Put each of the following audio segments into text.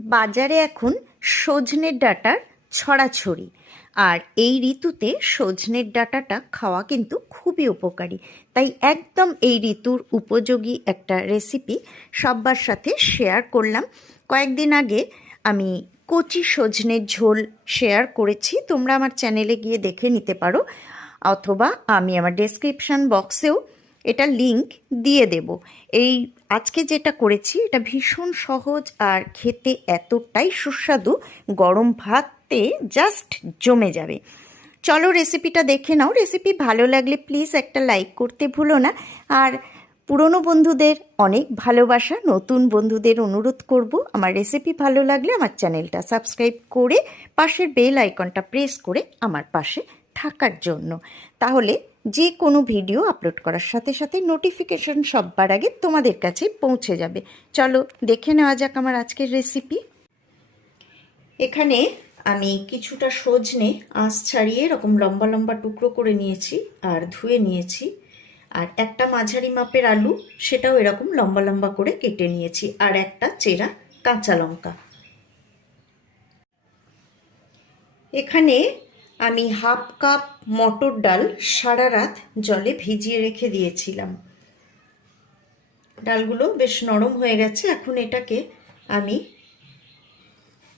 বাজারে এখন সজনের ডাঁটার ছড়াছড়ি। আর এই ঋতুতে সজনের ডাঁটাটা খাওয়া কিন্তু খুবই উপকারী। তাই একদম এই ঋতুর উপযোগী একটা রেসিপি সব্বার সাথে শেয়ার করলাম। কয়েকদিন আগে আমি কচি সজনের ঝোল শেয়ার করেছি। তোমরা আমার চ্যানেলে গিয়ে দেখে নিতে পারো। অথবা আমি আমার ডেসক্রিপশান বক্সেও এটা লিংক দিয়ে দেব। এই আজকে যেটা করেছি, এটা ভীষণ সহজ আর খেতে এতটাই সুস্বাদু, গরম ভাতে জাস্ট জমে যাবে। চলো রেসিপিটা দেখে নাও। রেসিপি ভালো লাগলে প্লিজ একটা লাইক করতে ভুলো না। আর পুরনো বন্ধুদের অনেক ভালোবাসা, নতুন বন্ধুদের অনুরোধ করব। আমার রেসিপি ভালো লাগলে আমার চ্যানেলটা সাবস্ক্রাইব করে পাশের বেল আইকনটা প্রেস করে আমার পাশে থাকার জন্য। তাহলে যে কোনো ভিডিও আপলোড করার সাথে সাথে নোটিফিকেশন সববার আগে তোমাদের কাছে পৌঁছে যাবে। চলো, দেখে নেওয়া যাক আমার আজকের রেসিপি এখানে আমি কিছুটা সজনে, আঁশ ছাড়িয়ে এরকম লম্বা লম্বা টুকরো করে নিয়েছি আর ধুয়ে নিয়েছি। আর একটা মাঝারি মাপের আলু, সেটাও এরকম লম্বা লম্বা করে কেটে নিয়েছি। আর একটা চেরা কাঁচা লঙ্কা। এখানে আমি হাফ কাপ মটর ডাল সারা রাত জলে ভিজিয়ে রেখে দিয়েছিলাম। ডালগুলো বেশ নরম হয়ে গেছে। এখন এটাকে আমি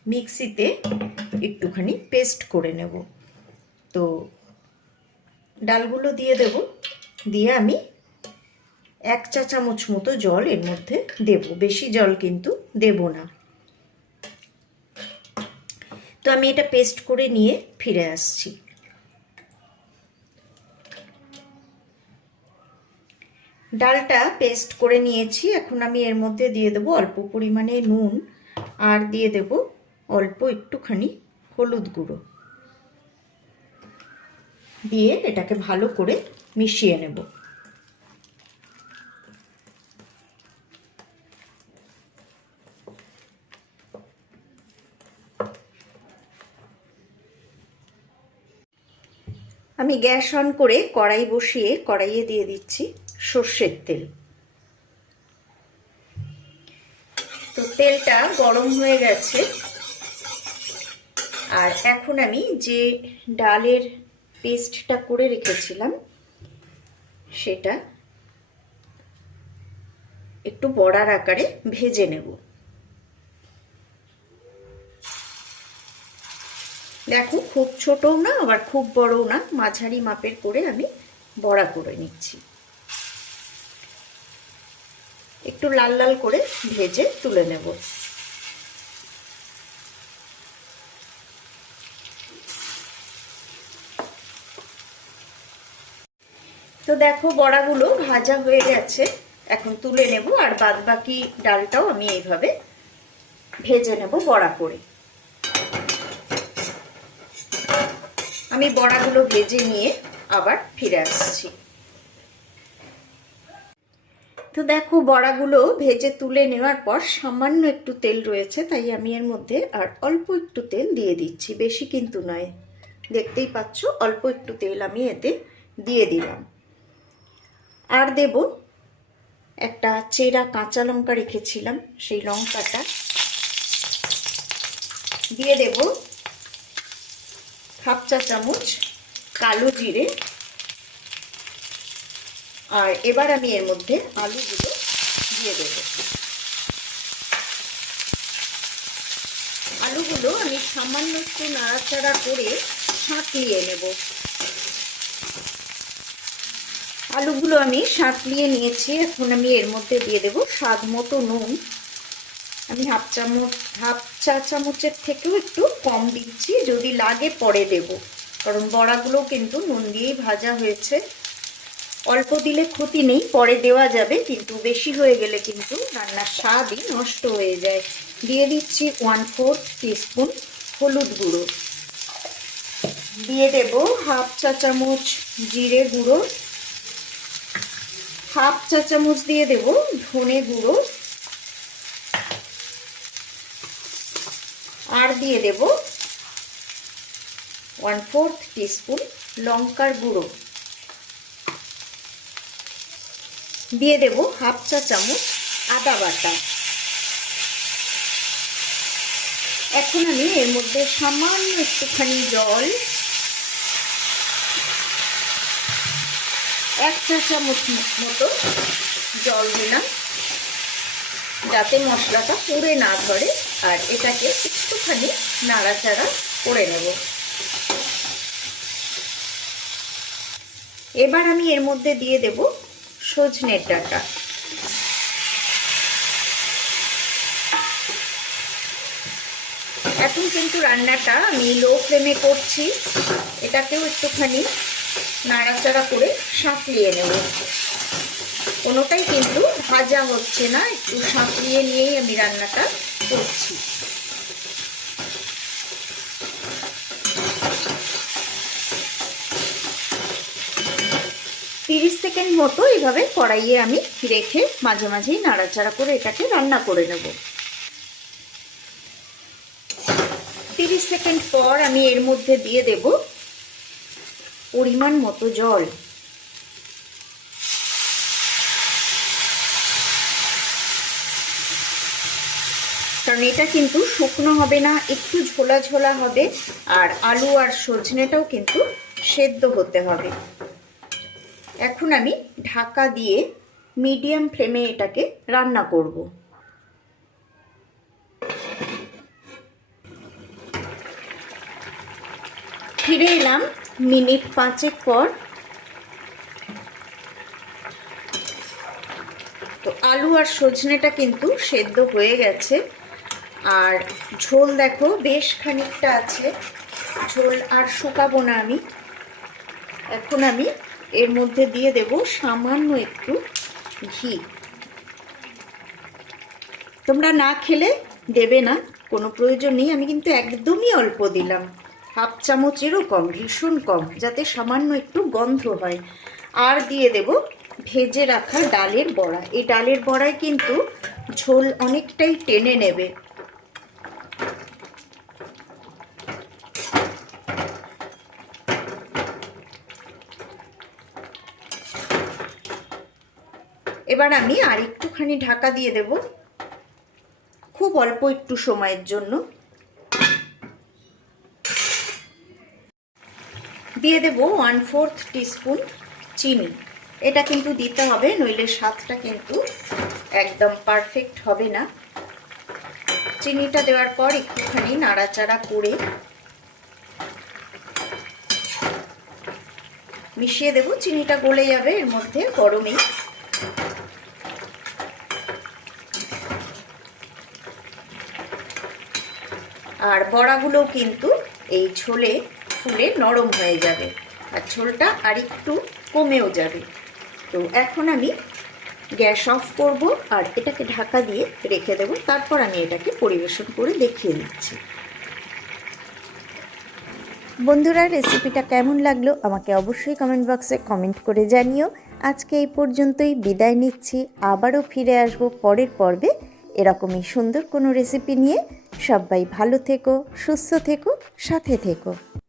মিক্সিতে একটুখানি পেস্ট করে নেব। তো ডালগুলো দিয়ে দেব। দিয়ে আমি এক চা চামচ মতো জল এর মধ্যে দেব। বেশি জল কিন্তু দেব না। তো আমি এটা পেস্ট করে নিয়ে ফিরে আসছি। ডালটা পেস্ট করে নিয়েছি, এখন আমি এর মধ্যে দিয়ে দেবো অল্প পরিমাণে নুন, আর দিয়ে দেব অল্প একটুখানি হলুদ গুঁড়ো। দিয়ে এটাকে ভালো করে মিশিয়ে নেব। আমি গ্যাস অন করে কড়াই বসিয়ে কড়াইয়ে দিয়ে দিচ্ছি সর্ষের তেল। তো তেলটা গরম হয়ে গেছে। আর এখন আমি যে ডালের পেস্টটা করে রেখেছিলাম, সেটা একটু বড়ার আকারে ভেজে নেব। দেখো, খুব ছোটও না, আবার খুব বড়ও না, মাঝারি মাপের করে আমি বড়া করে নিচ্ছি। একটু লাল লাল করে ভেজে তুলে নেব। তো দেখো, বড়াগুলো ভাজা হয়ে গেছে, এখন তুলে নেব, আর বাদ বাকি ডালটাও আমি এইভাবে ভেজে নেব বড়া করে। আমি বড়াগুলো ভেজে নিয়ে আবার ফিরে আসছি। তো দেখো, বড়াগুলো ভেজে তুলে নেওয়ার পর সামান্য একটু তেল রয়েছে, তাই আমি এর মধ্যে আর অল্প একটু তেল দিয়ে দিচ্ছি। বেশি কিন্তু নয়। দেখতেই পাচ্ছ, অল্প একটু তেল আমি এতে দিয়ে দিলাম। আর দেব একটা চেরা কাঁচা লঙ্কা রেখেছিলাম, সেই লঙ্কাটা। দিয়ে দেব হাফ চা চামচ কালো জিরে। আর এবার আমি এর মধ্যে আলুগুলো দিয়ে দেব। আলুগুলো আমি সামান্য একটু নাড়াচাড়া করে সাঁতলিয়ে নেব। আলুগুলো আমি সাঁতলিয়ে নিয়েছি, এখন আমি এর মধ্যে দিয়ে দেব স্বাদ মতো নুন। আমি হাফ চামচ, হাফ চা চামচের থেকেও একটু কম দিচ্ছি, যদি লাগে পরে দেব। কারণ বড়াগুলো কিন্তু নুন দিয়েই ভাজা হয়েছে। অল্প দিলে ক্ষতি নেই, পরে দেওয়া যাবে, কিন্তু বেশি হয়ে গেলে কিন্তু রান্নার স্বাদই নষ্ট হয়ে যায়। দিয়ে দিচ্ছি ওয়ান ফোর্থ টিস্পুন হলুদ গুঁড়ো। দিয়ে দেব হাফ চা চামচ জিরে গুঁড়ো। হাফ চা চামচ দিয়ে দেব ধনে গুঁড়ো। দিয়ে দেব। ওয়ান ফোর্থ টিস্পুন লঙ্কার গুঁড়ো। দিয়ে দেব হাফ চা চামচ আদা বাটা। এখন আমি এর মধ্যে সামান্য একটুখানি জল, এক চা চামচ মতো জল দিলাম। যাতে মশলাটা পুড়ে না ধরে, আর এটাকে একটুখানি নাড়াচাড়া করে নেব। এবার আমি এর মধ্যে দিয়ে দেব সজনের ডাটা। এখন কিন্তু রান্নাটা আমি লো ফ্লেমে করছি। এটাকেও একটুখানি নাড়াচাড়া করে সাঁতলিয়ে নেব। কোনোটাই কিন্তু ভাজা হচ্ছে না, একটু সাঁতলিয়ে নিয়েই আমি রান্নাটা করছি। তিরিশ সেকেন্ড মতো এইভাবে কড়াইয়ে আমি রেখে মাঝে মাঝেই নাড়াচাড়া করে এটাকে রান্না করে নেব। তিরিশ সেকেন্ড পর আমি এর মধ্যে দিয়ে দেব পরিমাণ মতো জল। এটা কিন্তু শুকনো হবে না, একটু ঝোলা ঝোলা হবে, আর আলু আর সজনেটাও কিন্তু সেদ্ধ হতে হবে। এখন আমি ঢাকা দিয়ে মিডিয়াম ফ্লেমে এটাকে রান্না করব। ফিরে এলাম মিনিট পাঁচেক পর। তো আলু আর সজনেটা কিন্তু সেদ্ধ হয়ে গেছে। আর ঝোল দেখো, বেশ খানিকটা আছে। ঝোল আর শুকাবো না আমি। এখন আমি এর মধ্যে দিয়ে দেব সামান্য একটু ঘি। তোমরা না খেলে দেবে না, কোনো প্রয়োজন নেই। আমি কিন্তু একদমই অল্প দিলাম। হাফ চামচেরও কম, ভীষণ কম, যাতে সামান্য একটু গন্ধ হয়। আর দিয়ে দেব ভেজে রাখা ডালের বড়া। এই ডালের বড়ায় কিন্তু ঝোল অনেকটাই টেনে নেবে। এবার আমি আর একটুখানি ঢাকা দিয়ে দেব। খুব অল্প একটু সময়ের জন্য। দিয়ে দেব ওয়ান ফোর্থ টিস্পুন চিনি। এটা কিন্তু দিতে হবে, নইলে স্বাদটা কিন্তু একদম পারফেক্ট হবে না। চিনিটা দেওয়ার পর একটুখানি নাড়াচাড়া করে মিশিয়ে দেব। চিনিটা গলে যাবে, এর মধ্যে গরমেই আর বড়াগুলোও কিন্তু এই ছোলে ফুলে নরম হয়ে যাবে। আর ঝোলটা আর একটু কমেও যাবে। তো এখন আমি গ্যাস অফ করব আর এটাকে ঢাকা দিয়ে রেখে দেব। তারপর আমি এটাকে পরিবেশন করে দেখিয়ে দিচ্ছি। বন্ধুরা রেসিপিটা কেমন লাগল আমাকে অবশ্যই কমেন্ট বক্সে কমেন্ট করে জানিও। আজকে এই পর্যন্তই বিদায় নিচ্ছি। আবারও ফিরে আসব পরের পর্বে। এরকমই সুন্দর কোনো রেসিপি নিয়ে সবাই ভালো থেকো সুস্থ থেকো সাথে থেকো।